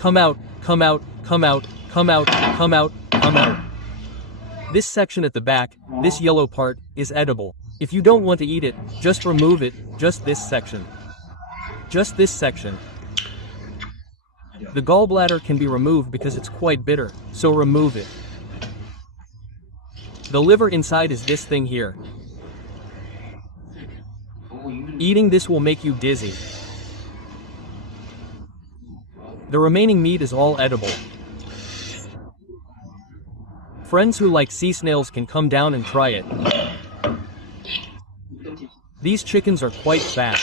Come out, come out, come out, come out, come out, come out. This section at the back, this yellow part, is edible. If you don't want to eat it, just remove it, just this section. Just this section. The gallbladder can be removed because it's quite bitter, so remove it. The liver inside is this thing here. Eating this will make you dizzy. The remaining meat is all edible. Friends who like sea snails can come down and try it. These chickens are quite fat.